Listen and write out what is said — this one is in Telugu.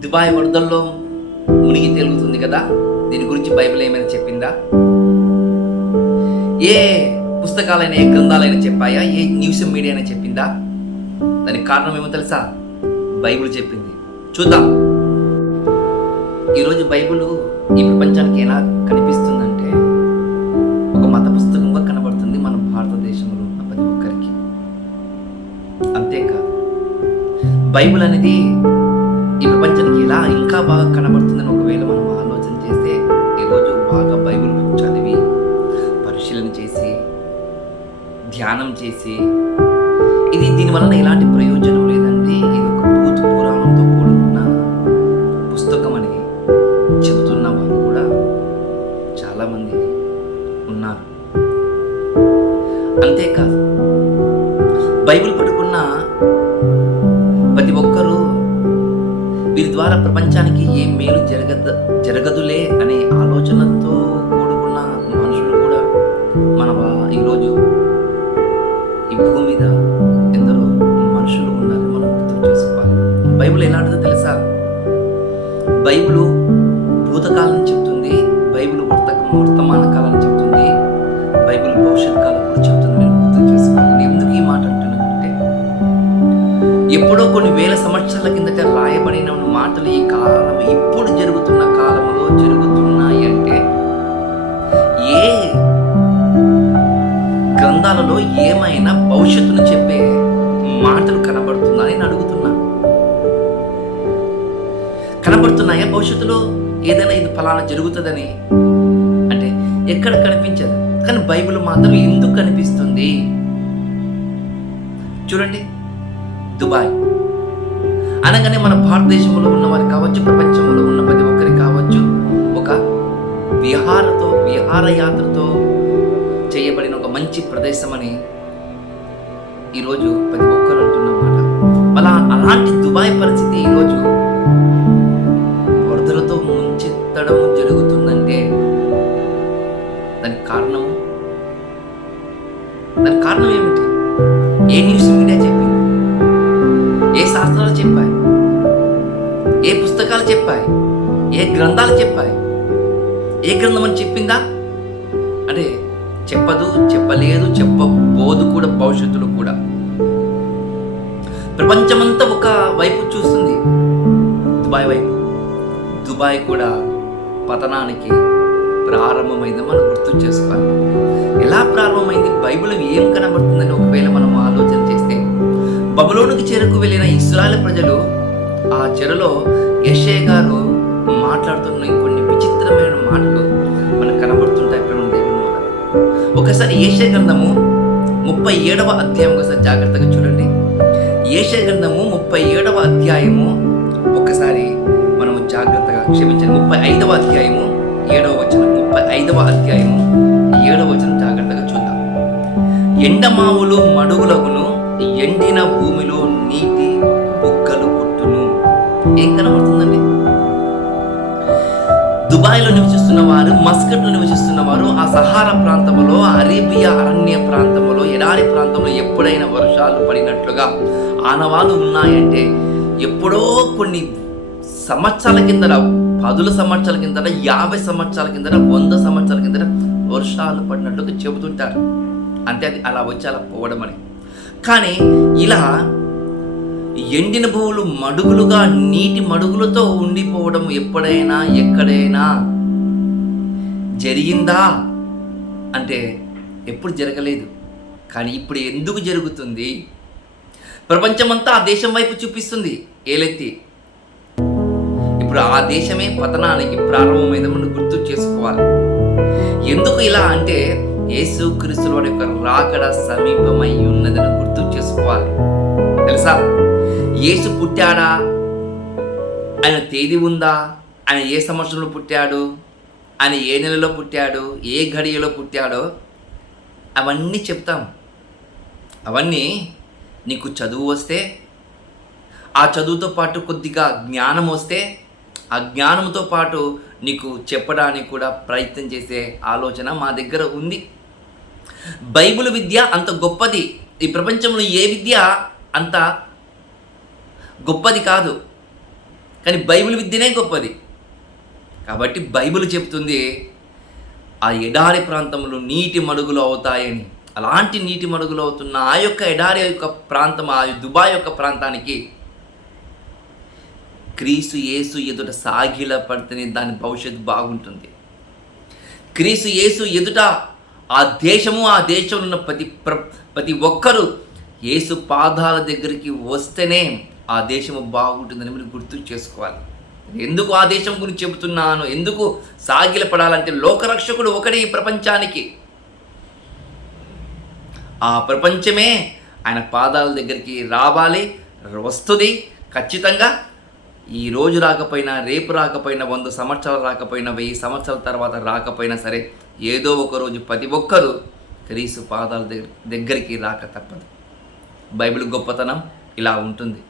దుబాయ్ వరదల్లో మునిగి తేలుగుతుంది కదా? దీని గురించి బైబిల్ ఏమైనా చెప్పిందా? ఏ పుస్తకాలైనా ఏ గ్రంథాలైనా చెప్పాయా? ఏ న్యూస్ మీడియా అయినా చెప్పిందా? దానికి కారణం ఏమో తెలుసా? బైబిల్ చెప్పింది. చూద్దాం. ఈరోజు బైబిల్ ఈ ప్రపంచానికి ఎలా కనిపిస్తుందంటే ఒక మత పుస్తకంగా కనబడుతుంది మన భారతదేశంలో ఉన్న ప్రతి ఒక్కరికి. అంతేకాదు. బైబిల్ అనేది ఇలా ఇంకా బాగా కనబడుతుందని ఒకవేళ మనం ఆలోచన చేస్తే ఈరోజు బాగా బైబిల్ చదివి పరిశీలన చేసి ధ్యానం చేసి ఇది దీనివలన ఎలాంటి ప్రయోజనం లేదండి. ఇది ఒక భూత పురాణంతో కూడుకున్న పుస్తకం అని చెబుతున్న వారు కూడా చాలామంది ఉన్నారు. అంతేకాదు బైబిల్ పట్టుకున్న ప్రతి ఒక్కరూ వీరి ద్వారా ప్రపంచానికి ఏం మేలు జరగద జరగదులే అనే ఆలోచనతో కూడుకున్న మనుషులు కూడా మన వా- ఈరోజు ఈ భూమి మీద ఎందరో మనుషులు ఉన్నారని మనం గుర్తు చేసుకోవాలి. బైబిల్ ఎలాంటిదో తెలుసా? బైబుల్ భూతకాలం చెప్తుంది బైబిల్ వర్త వర్తమాన కాలం చెప్తుంది బైబిల్ భవిష్యత్ కాలం కూడా చెప్తుంది నేను గుర్తు చేసుకోవాలి. ఎందుకు ఈ మాట అంటున్నానంటే ఎప్పుడో కొన్ని వేల సంవత్సరాల కిందట రాయబడిన మాటలు ఈ కాలం ఇప్పుడు జరుగుతున్న కాలంలో జరుగుతున్నాయి అంటే ఏ గ్రంథాలలో ఏమైనా భవిష్యత్తును చెప్పే మాటలు కనబడుతున్నాయని నేను అడుగుతున్నా. కనబడుతున్నాయా భవిష్యత్తులో? ఏదైనా ఇది ఫలానా జరుగుతుందని? అంటే ఎక్కడ కనిపించదు. కానీ బైబిల్ మాత్రం ఎందుకు కనిపిస్తుంది? చూడండి. దుబాయ్. అనగానే మన భారతదేశంలో ఉన్న వారు కావచ్చు ప్రపంచంలో ఉన్న ప్రతి ఒక్కరికి కావచ్చు ఒక విహారతో విహారయాత్రతో చేయబడిన ఒక మంచి ప్రదేశం అని ఈరోజు ప్రతి ఒక్కరు అంటున్నమాట. అలా అలాంటి దుబాయ్ పరిస్థితి ఈరోజు వరదలతో ముంచెత్తడం జరుగుతుందంటే దానికి కారణం? దానికి కారణం ఏమిటి? ఏ న్యూస్ మీడియా చెప్పింది? ఏ శాస్త్రాలు చెప్పాయి? ఏ పుస్తకాలు చెప్పాయి? ఏ గ్రంథాలు చెప్పాయి? ఏ గ్రంథం అని చెప్పిందా? అంటే చెప్పదు చెప్పలేదు చెప్పబోదు కూడా భవిష్యత్తులో కూడా. ప్రపంచమంతా ఒక వైపు చూస్తుంది. దుబాయ్ వైపు. దుబాయ్ కూడా పతనానికి ప్రారంభమైంది మనం గుర్తు చేసుకోవాలి. ఎలా ప్రారంభమైంది? బైబిల్ ఏం కనబడుతుందని ఒకవేళ మనం ఆలోచన చేస్తే. బబులోనికి చేరుకు వెళ్ళిన ఇస్రాయల్ ప్రజలు ఆ చెరలో యషే గారు మాట్లాడుతున్న కొన్ని విచిత్రమైన మాటలు మనకు కనబడుతుంటాయి ఇక్కడ ఉండే ఒకసారి ఏషే గ్రంథము ముప్పై ఏడవ అధ్యాయం ఒకసారి జాగ్రత్తగా చూడండి. ఏషే గ్రంథము ముప్పై ఏడవ అధ్యాయము ఒకసారి మనము జాగ్రత్తగా క్షమించండి. ముప్పై ఐదవ అధ్యాయము ఏడవ వచనం ముప్పై ఐదవ అధ్యాయము ఏడవ వచనం జాగ్రత్తగా చూద్దాం. ఎండమావులు మడుగులగును ఎండిన భూమిలో నీటి ఏం కనబడుతుందండి? దుబాయ్లో నివసిస్తున్న వారు మస్కట్లో నివసిస్తున్న వారు ఆ సహారా ప్రాంతంలో అరేబియా అరణ్య ప్రాంతంలో ఎడారి ప్రాంతంలో ఎప్పుడైనా వర్షాలు పడినట్లుగా ఆనవాలు ఉన్నాయంటే ఎప్పుడో కొన్ని సంవత్సరాల కిందట పదుల సంవత్సరాల కిందట యాభై సంవత్సరాల కిందట వంద సంవత్సరాల కిందట వర్షాలు పడినట్లుగా చెబుతుంటారు. అంతే అది అలా వచ్చి అలా పోవడం అని. కానీ ఇలా ఎండిన భూములు మడుగులుగా నీటి మడుగులతో ఉండిపోవడం ఎప్పుడైనా ఎక్కడైనా జరిగిందా? అంటే ఎప్పుడు జరగలేదు. కానీ ఇప్పుడు ఎందుకు జరుగుతుంది? ప్రపంచమంతా ఆ దేశం వైపు చూపిస్తుంది. ఏలెత్తి ఇప్పుడు ఆ దేశమే పతనానికి ప్రారంభమైందని గుర్తు చేసుకోవాలి. ఎందుకు ఇలా అంటే యేసు వారి యొక్క రాకడ సమీపమై ఉన్నదని గుర్తు చేసుకోవాలి. తెలుసా? యేసు పుట్టాడా? ఆయన తేదీ ఉందా? ఆయన ఏ సంవత్సరంలో పుట్టాడు? ఆయన ఏ నెలలో పుట్టాడు? ఏ ఘడియలో పుట్టాడో అవన్నీ చెప్తాం. అవన్నీ నీకు చదువు వస్తే ఆ చదువుతో పాటు కొద్దిగా జ్ఞానం వస్తే ఆ జ్ఞానంతో పాటు నీకు చెప్పడానికి కూడా ప్రయత్నం చేసే ఆలోచన మా దగ్గర ఉంది. బైబిల్ విద్య అంత గొప్పది. ఈ ప్రపంచంలో ఏ విద్య అంత గొప్పది కాదు. కానీ బైబిల్ విద్యనే గొప్పది. కాబట్టి బైబిల్ చెప్తుంది ఆ ఎడారి ప్రాంతంలో నీటి మడుగులు అవుతాయని. అలాంటి నీటి మడుగులు అవుతున్న ఆ యొక్క ఎడారి యొక్క ప్రాంతం ఆ దుబాయ్ యొక్క ప్రాంతానికి క్రీసు యేసు ఎదుట సాగిల పడితేనే దాని భవిష్యత్తు బాగుంటుంది. క్రీసు యేసు ఎదుట ఆ దేశము ఆ దేశంలో ఉన్న ప్రతి ప్ర ప్రతి ఒక్కరూ యేసు పాదాల దగ్గరికి వస్తేనే ఆ దేశము బాగుంటుందని మీరు గుర్తు చేసుకోవాలి. ఎందుకు ఆ దేశం గురించి చెబుతున్నాను? ఎందుకు సాగిల పడాలంటే లోకరక్షకుడు ఒకడే ఈ ప్రపంచానికి. ఆ ప్రపంచమే ఆయన పాదాల దగ్గరికి రావాలి వస్తుంది. ఖచ్చితంగా ఈ రోజు రాకపోయినా రేపు రాకపోయినా వంద సంవత్సరాలు రాకపోయినా వెయ్యి సంవత్సరాల తర్వాత రాకపోయినా సరే ఏదో ఒకరోజు ప్రతి ఒక్కరూ క్రీసు పాదాల దగ్గర దగ్గరికి రాక తప్పదు. బైబిల్ గొప్పతనం ఇలా ఉంటుంది.